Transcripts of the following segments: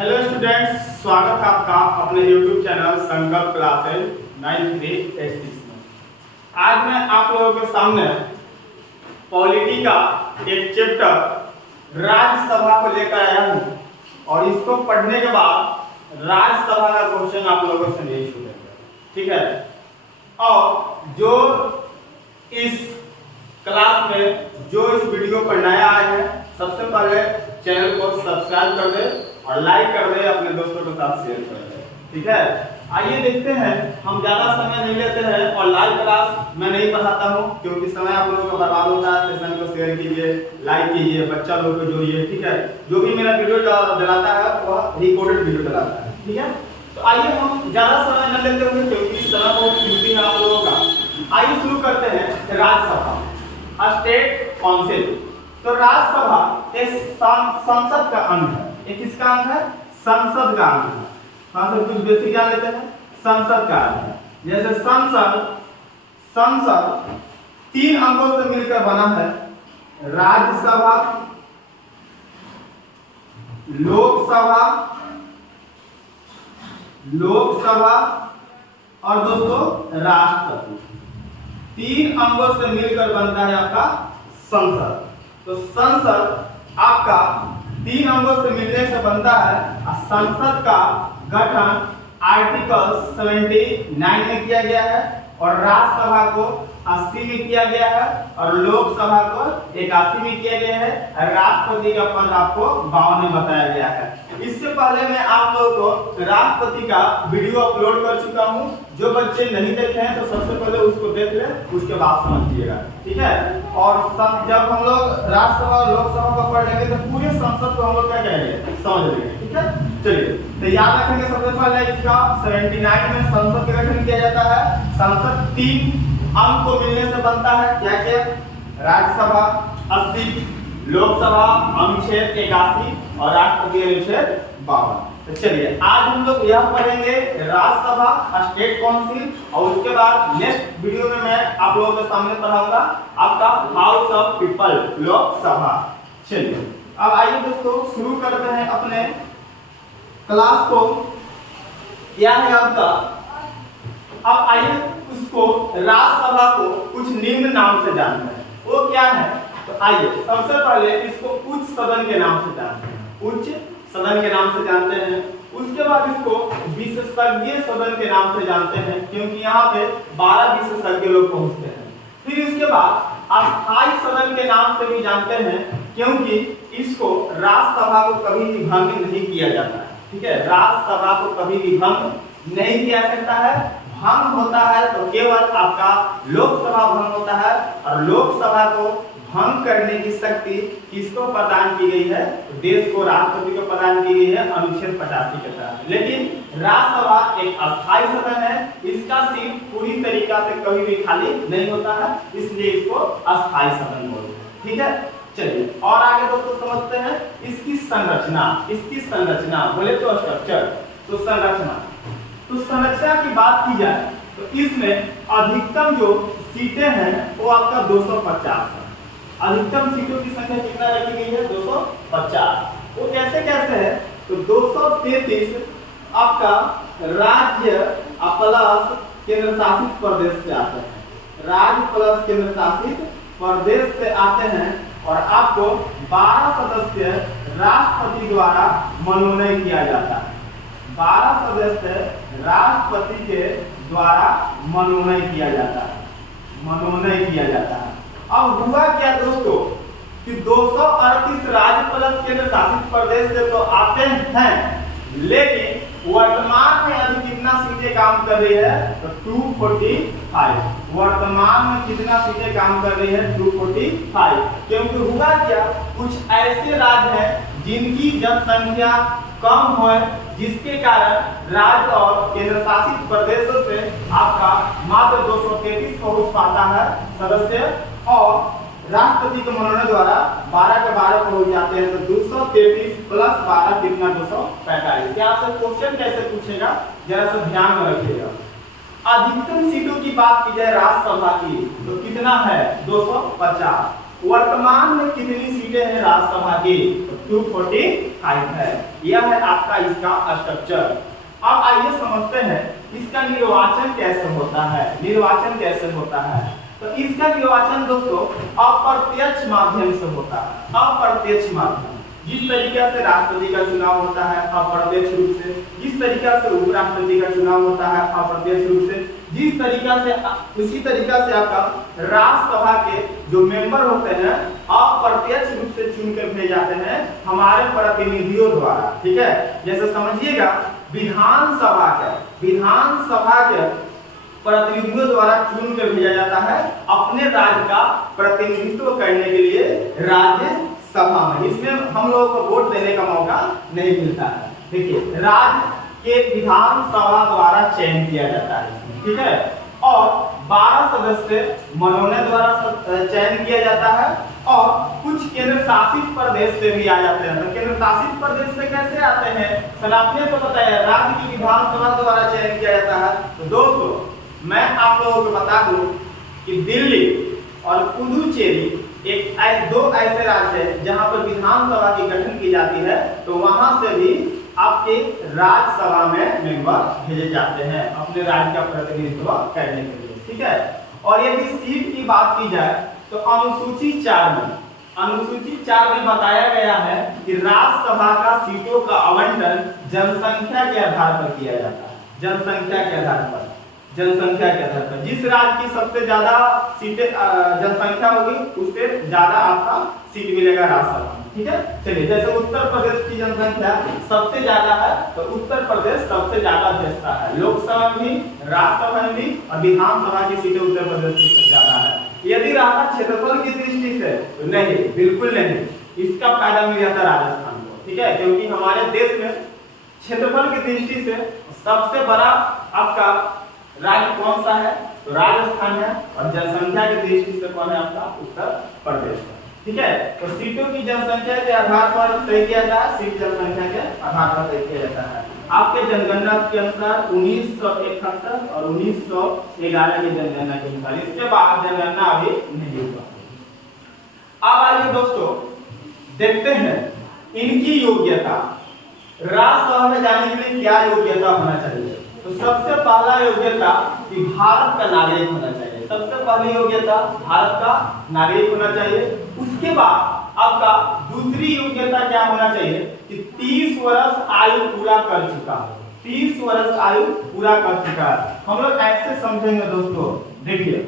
Hello students, स्वागत है आपका अपने YouTube चैनल संकल्प क्लासेज 9386 में। आज मैं आप लोगों के सामने पॉलिटी का एक चैप्टर राज्यसभा को लेकर आया हूँ और इसको पढ़ने के बाद राज्यसभा का क्वेश्चन आप लोगों से नहीं छूटेगा, ठीक है। और जो इस क्लास में जो इस वीडियो पर नया आए हैं, सबसे पहले चैनल को सब्सक्राइब कर दे और लाइक कर दे, अपने दोस्तों के साथ शेयर कर दे, ठीक है। आइए देखते हैं, हम ज्यादा समय नहीं लेते हैं और लाइव क्लास मैं नहीं पढ़ाता हूं क्योंकि समय आप लोगों का बर्बाद होता है। सेशन को शेयर कीजिए, लाइक कीजिए, बच्चा लोग को जोड़िए, ठीक है। जो भी मेरा वीडियो डलाता है वह रिकॉर्डेड वीडियो डलाता है, ठीक है। तो आइए हम ज्यादा समय न लेते हुए, क्योंकि समय बहुत कीमती है आप लोगों का। आइए शुरू करते हैं राज्यसभा, स्टेट काउंसिल। तो राज्यसभा एक संसद का अंग है। ये किसका अंग है? संसद का अंग है। संसद कुछ बेसिक जान लेते हैं, संसद का अंग है। जैसे संसद तीन अंगों से मिलकर बना है: राज्यसभा, लोकसभा और दोस्तों राष्ट्रपति। तीन अंगों से मिलकर बनता है आपका संसद। तो संसद आपका तीन अंगों से मिलने से बनता है। संसद का गठन आर्टिकल 79 में किया गया है और राज्यसभा को 80 में किया गया है और लोकसभा को 81 में किया गया है। राष्ट्रपति का पद आपको 52 में बताया गया है। इससे पहले मैं आप लोगों को राष्ट्रपति का वीडियो अपलोड कर चुका हूं। जो बच्चे नहीं देखे हैं तो सबसे पहले उसको देख लें, उसके बाद समझिएगा, ठीक है। और जब हम लोग राज्यसभा और लोकसभा को पढ़ लेंगे तो पूरे संसद को हम लोग क्या कहेंगे, समझ लेंगे, ठीक है। चलिए, तो याद रखेंगे सबसे पहले इसका 79 में संसद का गठन किया जाता है। संसद तीन अंग को मिलने से बनता है। क्या क्या? राज्यसभा 80, लोकसभा अनुच्छेद 81 और राष्ट्रपति अनुच्छेद 52। तो चलिए, आज हम लोग यह पढ़ेंगे राज्यसभा, स्टेट काउंसिल, और उसके बाद नेक्स्ट वीडियो में मैं आप लोगों के सामने पढ़ाऊंगा आपका हाउस ऑफ पीपल, लोकसभा। चलिए, अब आइए दोस्तों शुरू करते हैं अपने क्लास को। क्या है आपका? अब आइए उसको राज्यसभा को कुछ निम्न नाम से जानते हैं। वो क्या है? तो आइए सबसे पहले इसको उच्च सदन के नाम से जानते हैं। उच्च सदन के नाम से जानते हैं। उसके बाद इसको विशेषज्ञ सदन के नाम से जानते हैं, क्योंकि यहाँ पे 12 विशेषज्ञ लोग पहुंचते हैं। फिर इसके बाद अस्थायी सदन के नाम से भी जानते हैं, क्योंकि इसको राज्यसभा को कभी भी भंग नहीं किया जाता है, ठीक है। राज्यसभा को कभी भी भंग नहीं किया सकता है। भंग होता है तो केवल आपका लोकसभा भंग होता है, और लोकसभा को भंग करने की शक्ति किसको प्रदान की गई है? देश को, राष्ट्रपति को प्रदान की गई है अनुच्छेद 85 के तहत। लेकिन राज्यसभा एक अस्थायी सदन है, इसका सीट पूरी तरीका से कभी भी खाली नहीं होता है, इसलिए इसको अस्थायी सदन बोलते हैं, ठीक है। चलिए और आगे दोस्तों समझते हैं इसकी संरचना बोले तो स्ट्रक्चर। तो संरचना की बात की जाए तो इसमें अधिकतम जो सीटें हैं वो आपका 250 है। अधिकतम सीटों की संख्या कितना रखी गई है? 250। वो कैसे है? तो 233 आपका राज्य प्लस केंद्र शासित प्रदेश से आते हैं। राज्य प्लस केंद्र शासित प्रदेश से आते हैं और आपको 12 सदस्य राष्ट्रपति द्वारा मनोनयन किया जाता है। 12 सदस्य राष्ट्रपति के द्वारा मनोनयन किया जाता है। अब हुआ क्या दोस्तों कि 238 राज्य प्लस केंद्र शासित प्रदेश से तो आते हैं, लेकिन वर्तमान में अभी कितना सीटें काम कर रही है? तो 245। वर्तमान में कितना सीटें काम कर रही है? 245। क्योंकि हुआ क्या, कुछ ऐसे राज्य हैं जिनकी जनसंख्या कम हो, जिसके कारण राज्य और केंद्र शासित प्रदेशों से आपका मात्र 233 पहुंच पाता है सदस्य, और राष्ट्रपति के मनोनयन द्वारा 12 के 12 पहुंच जाते हैं। तो 233 प्लस 12 कितना? 245। यहाँ से क्वेश्चन कैसे पूछेगा, जरा सा ध्यान में रखिएगा। अधिकतम सीटों की बात की जाए राज्यसभा की तो कितना है? 250। वर्तमान में कितनी सीटें हैं राज्यसभा की? 245 है। यह है आपका इसका स्ट्रक्चर। अब आइए समझते हैं इसका निर्वाचन कैसे होता है। निर्वाचन कैसे होता है? तो इसका निर्वाचन दोस्तों अप्रत्यक्ष माध्यम से होता है। अप्रत्यक्ष माध्यम, जिस तरीके से राष्ट्रपति का चुनाव होता है अप्रत्यक्ष रूप से, जिस तरीके से उपराष्ट्रपति का चुनाव होता है अप्रत्यक्ष रूप से, जिस तरीका से उसी तरीका से आपका राज्यसभा के जो मेंबर होते हैं अप्रत्यक्ष रूप से चुनकर भेजे जाते हैं हमारे प्रतिनिधियों द्वारा। ठीक है, जैसे समझिएगा विधानसभा के प्रतिनिधियों द्वारा चुन कर भेजा जाता है अपने राज्य का प्रतिनिधित्व करने के लिए राज्यसभा में। इसमें हम लोगों को वोट देने का मौका नहीं मिलता है। देखिए, राज्य के विधानसभा द्वारा चयन किया जाता है, ठीक है, और 12 सदस्य मनोनयन द्वारा चयन किया जाता है और कुछ केंद्र शासित प्रदेश से भी आ जाते हैं। तो केंद्र शासित प्रदेश से कैसे आते हैं? सर आपने तो बताया राज्य की विधानसभा द्वारा चयन किया जाता है। तो दोस्तों मैं आप लोगों को बता दूं कि दिल्ली और पुदुचेरी दो ऐसे राज्य हैं जहां पर विधानसभा की गठन की जाती है, तो वहां से भी आपके राज्यसभा में मेंबर भेजे जाते हैं अपने राज्य का प्रतिनिधित्व करने के लिए। ठीक है, और यदि सीट की बात की जाए तो अनुसूची 4 में बताया गया है कि राज्यसभा का सीटों का आवंटन जनसंख्या के आधार पर किया जाता है। जनसंख्या के आधार पर जिस राज्य की सबसे ज्यादा सीटें जनसंख्या होगी उससे ज्यादा आपका सीट मिलेगा राज्यसभा में। ठीक है, चलिए, जैसे उत्तर प्रदेश की जनसंख्या सबसे ज्यादा है तो उत्तर प्रदेश सबसे ज्यादा भेजता है लोकसभा में भी, राज्यसभा में भी, और विधानसभा की सीटें उत्तर प्रदेश की सबसे ज्यादा है। यदि रहा क्षेत्रफल की दृष्टि से तो नहीं, बिल्कुल नहीं, इसका फायदा मिल जाता राजस्थान को। ठीक है, क्योंकि हमारे देश में क्षेत्रफल की दृष्टि से सबसे बड़ा आपका राज्य कौन सा है? तो राजस्थान है, और जनसंख्या की दृष्टि से कौन है? आपका उत्तर प्रदेश है। ठीक है, तो सीटों की जनसंख्या के आधार पर तय किया जाता है, सीट जनसंख्या के आधार पर तय किया जाता है। आपके जनगणना के अनुसार 1971 और 1911 की जनगणना के अनुसार, इसके बाद जनगणना अभी नहीं हुआ। अब आइए दोस्तों देखते हैं इनकी योग्यता। राज्यसभा में जाने के लिए क्या योग्यता होना चाहिए? तो सबसे पहला योग्यता कि भारत का नागरिक होना चाहिए। सबसे पहली योग्यता भारत का नागरिक होना चाहिए। उसके बाद आपका दूसरी योग्यता क्या होना चाहिए कि 30 वर्ष आयु पूरा कर चुका है। 30 वर्ष आयु पूरा कर चुका है। हम लोग ऐसे समझेंगे दोस्तों, देखिए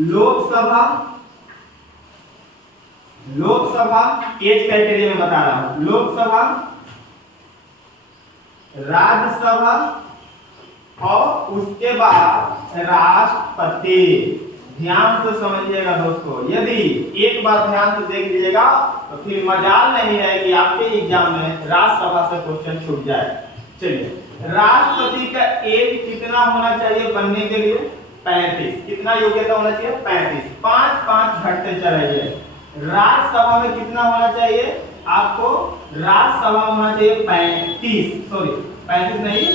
लोकसभा एज क्राइटेरिया में बता रहा हूं, लोकसभा, राज्यसभा और उसके बाद राष्ट्रपति। ध्यान से समझिएगा दोस्तों, यदि एक बार ध्यान से देख लीजिएगा तो फिर मजाल नहीं है कि आपके एग्जाम में राज्यसभा से क्वेश्चन छूट जाए। चलिए, राष्ट्रपति का एज कितना होना चाहिए बनने के लिए? 35। कितना योग्यता होना चाहिए? 35। 5 घटते चले। राज्यसभा में कितना होना चाहिए आपको? राज्यसभा होना चाहिए 35 नहीं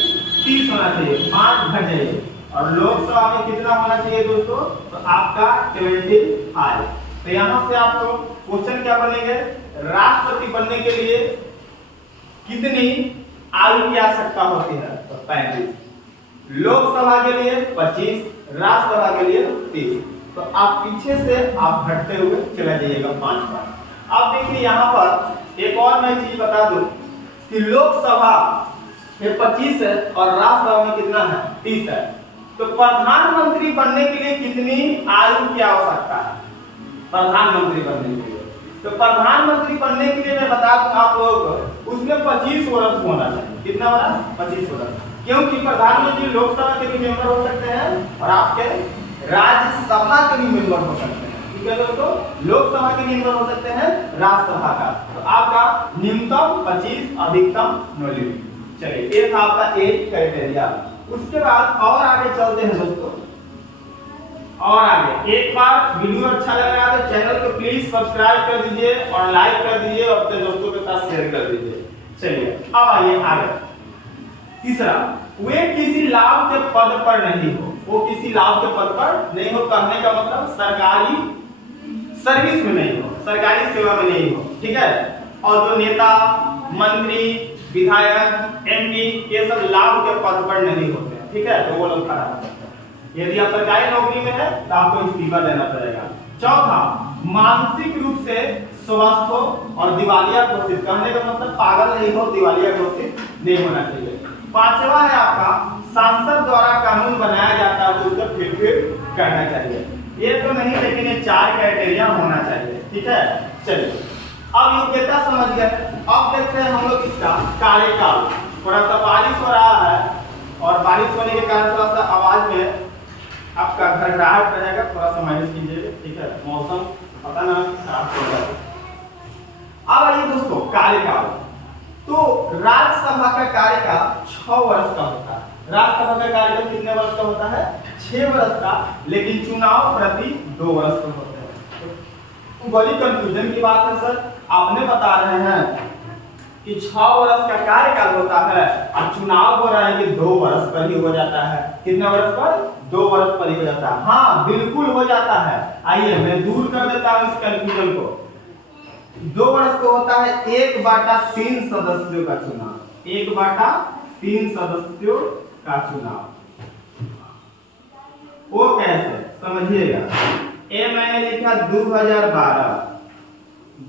30 होना चाहिए, 5 घट जाइए। और लोकसभा में कितना होना चाहिए दोस्तों? तो आपका 25। तो यहाँ से आपको क्वेश्चन क्या बनेंगे? राष्ट्रपति बनने के लिए कितनी आयु की आवश्यकता होती है? तो 35। लोकसभा के लिए 25, राज्यसभा के लिए 30। तो आप पीछे से आप घटते हुए चले जाइएगा 5। अब देखिए यहाँ पर एक और मैं चीज बता दूं कि लोकसभा में 25 है और राज्यसभा में कितना है? 30 है। तो प्रधानमंत्री बनने के लिए कितनी आयु की आवश्यकता है? प्रधानमंत्री बनने के लिए, तो प्रधानमंत्री बनने के लिए मैं बता दूं आप लोगों को, उसमें 25 वर्ष होना चाहिए। कितना वर्ष? 25 वर्ष। क्योंकि प्रधानमंत्री लोकसभा के भी मेंबर हो सकते हैं और आपके राज्यसभा के भी मेंबर हो सकते हैं। ठीक है दोस्तों, लोकसभा के मेंबर हो सकते हैं, राज्यसभा का। तो आपका न्यूनतम 25, अधिकतम 9 लिमिट। चलिए, ये था आपका एज क्राइटेरिया। उसके बाद और आगे चलते हैं दोस्तों, और आगे एक बार वीडियो अच्छा लग रहा है तो चैनल को प्लीज सब्सक्राइब कर दीजिए और लाइक कर दीजिए और अपने दोस्तों के साथ शेयर कर दीजिए। चलिए अब आइए आगे। तीसरा, वे किसी लाभ के पद पर नहीं हो। वो किसी लाभ के पद पर नहीं हो, कहने का मतलब सरकारी सर्विस में नहीं हो, सरकारी सेवा में नहीं हो, ठीक है। और जो नेता, मंत्री, विधायक, एमपी ये सब लाभ के पद पर नहीं होते हैं, ठीक है, तो वो लोग खड़ा हो सकते हैं। यदि आप सरकारी नौकरी में है तो आपको इस्तीफा देना पड़ेगा। चौथा, मानसिक रूप से स्वस्थ हो और दिवालिया घोषित, कहने का मतलब पागल नहीं हो, दिवालिया घोषित नहीं होना चाहिए। पांचवा है आपका, सांसद द्वारा कानून बनाया जाता है तो उसको फिर करना चाहिए। ये तो नहीं, लेकिन ये 4 क्राइटेरिया होना चाहिए, ठीक है। चलिए अब योग्यता समझ गए। अब देखते हैं हम लोग इसका कार्यकाल। थोड़ा सा बारिश हो रहा है और बारिश होने के कारण थोड़ा सा आवाज में आपका घरघराहट रहेगा, थोड़ा सा मैनेज कीजिएगा, ठीक है, मौसम पता ना खराब हो रहा है। अब आइए दोस्तों कार्यकाल। तो राज्यसभा का कार्यकाल 6 वर्ष का होता है। राज्यसभा का कार्यकाल कितने वर्ष का होता है? 6 वर्ष का, लेकिन चुनाव प्रति 2 वर्ष का होता है। तो बड़ी कंफ्यूजन की बात है सर, आपने बता रहे हैं कि 6 वर्ष का कार्यकाल होता है और चुनाव हो रहा है कि 2 वर्ष पर ही हो जाता है। कितने वर्ष पर? 2 वर्ष पर ही हो जाता है। हाँ बिल्कुल हो जाता है। आइए मैं दूर कर देता हूँ इस कंफ्यूजन को। 2 वर्ष को होता है 1/3 सदस्यों का चुनाव। 1/3 सदस्यों का चुनाव। वो कैसे समझिएगा। ए मैंने लिखा 2012,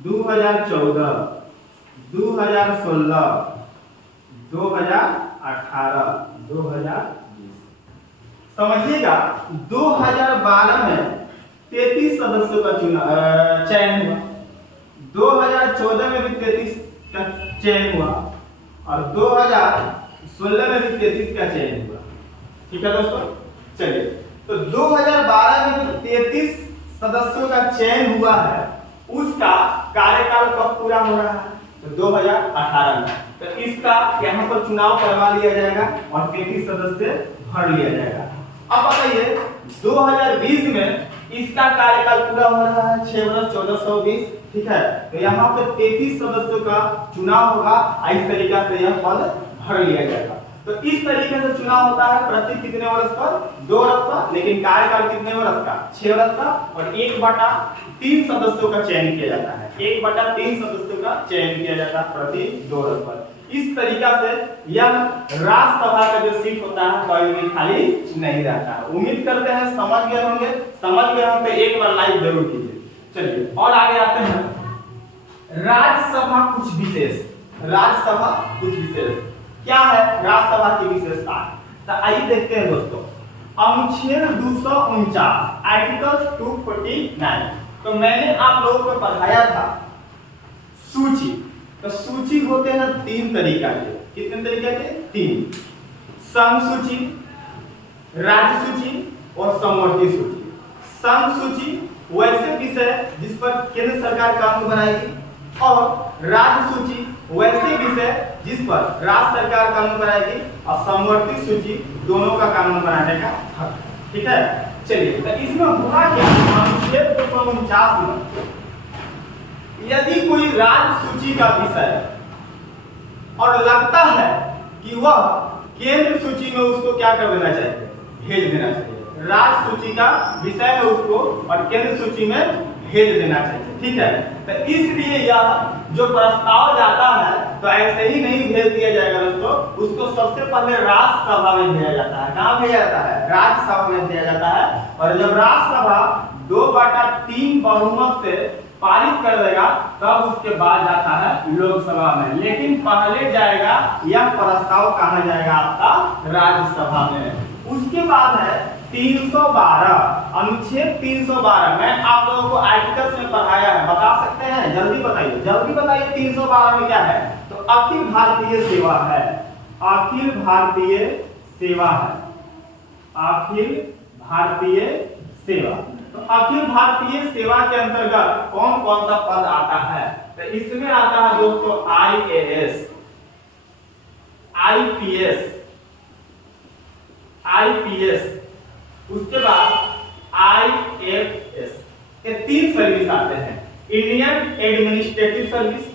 2014, 2016, 2018, 2020। समझिएगा 2012 में 33 सदस्यों का चयन हुआ, 2014 में भी 33 का चयन हुआ और 2016 में भी 33 का चयन हुआ, ठीक है दोस्तों। चलिए तो 2012 में जो 33 सदस्यों का चयन हुआ है उसका कार्यकाल कब पूरा हो रहा है? तो 2018 में। तो इसका यहाँ पर चुनाव करवा लिया जाएगा और 33 सदस्य भर लिया जाएगा। अब बताइए 2020 में इसका कार्यकाल पूरा हो रहा है 6 वर्ष 1420, ठीक है। तो यहाँ पे 33 सदस्यों का चुनाव होगा, इस तरीके से यह पद भर लिया जाएगा। तो इस तरीके से चुनाव होता है प्रति कितने वर्ष पर? 2 वर्ष पर, लेकिन कार्यकाल कितने वर्ष का? 6 वर्ष का। और 1/3 सदस्यों का चयन किया जाता है। 1/3 सदस्यों का चयन किया जाता है प्रति 2 वर्ष पर। इस तरीका से यह राज्यसभा का जो सीट होता है कोई भी खाली नहीं रहता है। उम्मीद करते हैं समझ गए होंगे। समझ गए होंगे एक बार लाइक जरूर कीजिए। चलिए और आगे आते हैं। राज्यसभा कुछ विशेष। राज्यसभा कुछ विशेष क्या है? राज्यसभा की विशेषता। तो आइए देखते हैं दोस्तों। अनुच्छेद 249 आर्टिकल 249। तो मैंने आप लोगों को पढ़ाया था सूची। तो सूची होते हैं 3 तरीका के। कितने तरीके के? 3। संघ सूची, राज्य सूची और समवर्ती सूची। संघ सूची वैसे विषय जिस पर केंद्र सरकार कानून बनाएगी और राज्य सूची वैसे विषय जिस पर राज्य सरकार कानून बनाएगी और समवर्ती सूची दोनों का कानून बनाने का हक, ठीक है। चलिए तो इसमें हुआ क्या? अनुच्छेद 249 में यदि कोई राज्य सूची का विषय और लगता है कि वह केंद्र सूची में उसको क्या कर देना चाहिए? भेज देना चाहिए। राज्य सूची का विषय है उसको और केंद्र सूची में भेज देना चाहिए, ठीक है। तो इसलिए यह जो प्रस्ताव जाता है तो ऐसे ही नहीं भेज दिया जाएगा दोस्तों। उसको सबसे पहले राज्यसभा में भेजा जाता है। कहाँ भेजा जाता है? राज्यसभा में भेजा जाता है। और जब राज्यसभा 2/3 बहुमत से पारित कर देगा तब उसके बाद जाता है लोकसभा में। लेकिन पहले जाएगा यह प्रस्ताव कहाँ जाएगा? आपका राज्यसभा में। उसके बाद है 312 अनुच्छेद 312। मैं आप लोगों को आर्टिकल्स में पढ़ाया है, बता सकते हैं? जल्दी बताइए, जल्दी बताइए 312 में क्या है? तो अखिल भारतीय सेवा है। अखिल भारतीय सेवा है। अखिल भारतीय सेवा। तो अखिल भारतीय सेवा के अंतर्गत कौन कौन सा पद आता है? तो इसमें आता है दोस्तों IAS, IPS, IPS, उसके बाद IFS। ये 3 सर्विस आते हैं। Indian administrative service,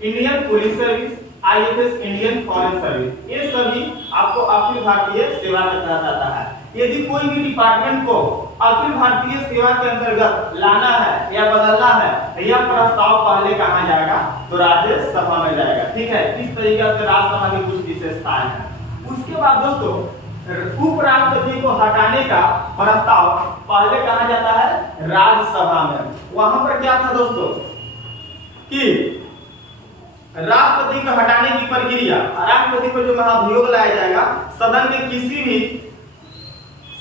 Indian police service IFS Indian foreign service, ये सभी आपको अखिल भारतीय सेवा के तहत आता है। यदि कोई भी डिपार्टमेंट को अखिल भारतीय सेवा के अंतर्गत लाना है या बदलना है, यह प्रस्ताव पहले कहाँ जाएगा, तो राज्यसभा में जाएगा। ठीक है, इस तरीके से राज्यसभा की कुछ विशेषताएं हैं। उसके बाद दोस्तों उपराष्ट्रपति को हटाने का प्रस्ताव पहले कहाँ जाता है, राज्यसभा में। वहां पर क्या था दोस्तों कि राष्ट्रपति को हटाने की प्रक्रिया, राष्ट्रपति को जो महाभियोग लाया जाएगा सदन के किसी भी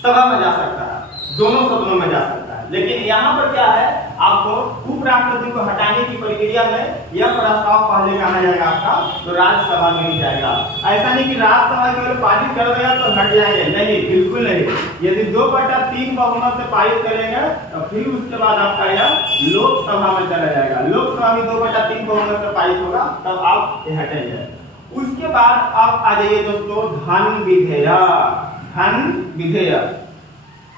सभा में जा सकता है, दोनों सदनों में जा सकता है। लेकिन यहाँ पर क्या है, आपको उपराष्ट्रपति को हटाने की प्रक्रिया में यह प्रस्ताव पहले कहा जाएगा आपका, तो राज्यसभा में ही जाएगा। ऐसा नहीं कि राज्यसभा केवल पारित कर देगा तो हट जाएंगे, नहीं, बिल्कुल नहीं। यदि 2/3 बहुमत से पारित करेंगे तो फिर उसके बाद आपका यह लोकसभा में चला जाएगा। लोकसभा में 2/3 बहुमत से पारित होगा तब आप ये हटेंगे। उसके बाद आप आ जाइए दोस्तों धन विधेयक। धन विधेयक,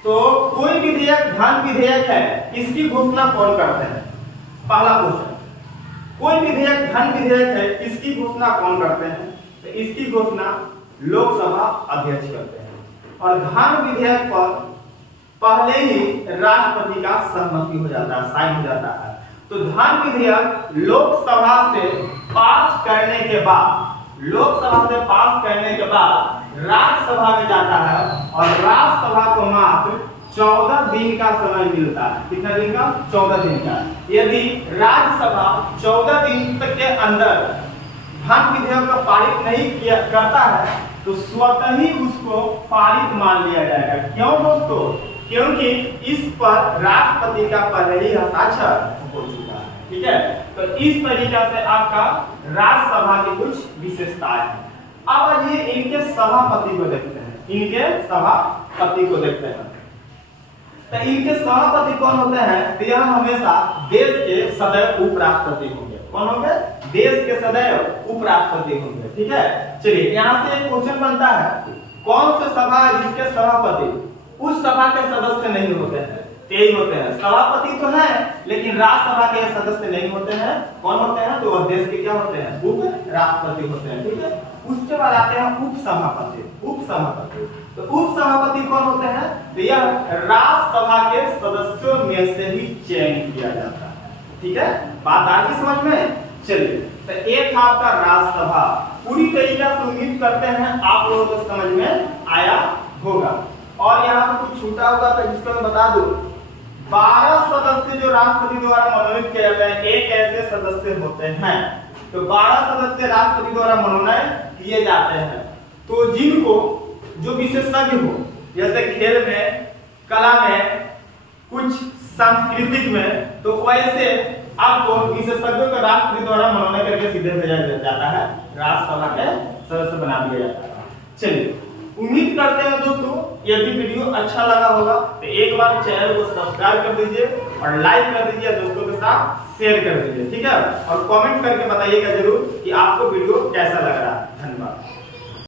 तो कोई विधेयक धन विधेयक है, इसकी घोषणा कौन करते हैं? पहला क्वेश्चन, कोई विधेयक धन विधेयक है, इसकी घोषणा कौन करते हैं? तो इसकी घोषणा लोकसभा अध्यक्ष करते हैं। और धन विधेयक पर पहले ही राष्ट्रपति का सहमति हो जाता है, साइन हो जाता है। तो धन विधेयक लोकसभा से पास करने के बाद, लोकसभा से पास करने के बाद राज्यसभा में जाता है और राज्यसभा को मात्र 14 दिन का समय मिलता है। कितना दिन का? 14 दिन का। यदि राज्यसभा 14 दिन तक के अंदर धन विधेयक को पारित नहीं किया करता है तो स्वतः ही उसको पारित मान लिया जाएगा। क्यों दोस्तों? क्योंकि इस पर राष्ट्रपति का पहले ही हस्ताक्षर हो चुका है। ठीक है, तो इस तरीके से आपका राज्यसभा की कुछ विशेषताएं हैं। अब ये इनके सभापति को देखते हैं, इनके सभापति को देखते हैं। तो इनके सभापति कौन होते हैं? तो यह हमेशा देश के सदैव उपराष्ट्रपति होंगे। कौन होंगे? देश के सदैव उपराष्ट्रपति होंगे। ठीक है, चलिए यहाँ से एक क्वेश्चन बनता है, कौन सी सभा है जिसके सभापति उस सभा के सदस्य नहीं होते हैं? यही होते हैं, सभापति तो है लेकिन राज्यसभा के सदस्य नहीं होते हैं। कौन होते हैं? तो वह देश के क्या होते हैं? उप राष्ट्रपति होते हैं। ठीक है, उसके बाद आते हैं उप सभापति। उप सभापति, तो उप सभापति कौन होते हैं? तो यह राज्यसभा के सदस्यों में से ही चयन किया जाता है। ठीक है, बात आ गई समझ में? चलिए, तो एक आपका राज्यसभा पूरी तरीके से उम्मीद करते हैं आप लोगों को समझ में आया होगा। और यहाँ पर कुछ छूटा होगा तो जिसको मैं बता दूं, 12 सदस्य जो राष्ट्रपति द्वारा मनोनीत किए जाते हैं, एक ऐसे सदस्य होते हैं। तो 12 सदस्य राष्ट्रपति द्वारा मनोनीत किए जाते हैं। तो जिनको जो विशेषज्ञ हो, जैसे खेल में, कला में, कुछ सांस्कृतिक में, तो वैसे आपको विशेषज्ञों को राष्ट्रपति द्वारा मनोनीत करके सीधे भेजा जाता है, राज्यसभा के सदस्य बना दिया जाता है। चलिए, उम्मीद करते हैं दोस्तों यदि वीडियो अच्छा लगा होगा तो एक बार चैनल को सब्सक्राइब कर दीजिए और लाइक कर दीजिए, दोस्तों के साथ शेयर कर दीजिए। ठीक है, और कमेंट करके बताइएगा जरूर कि आपको वीडियो कैसा लग रहा है। धन्यवाद।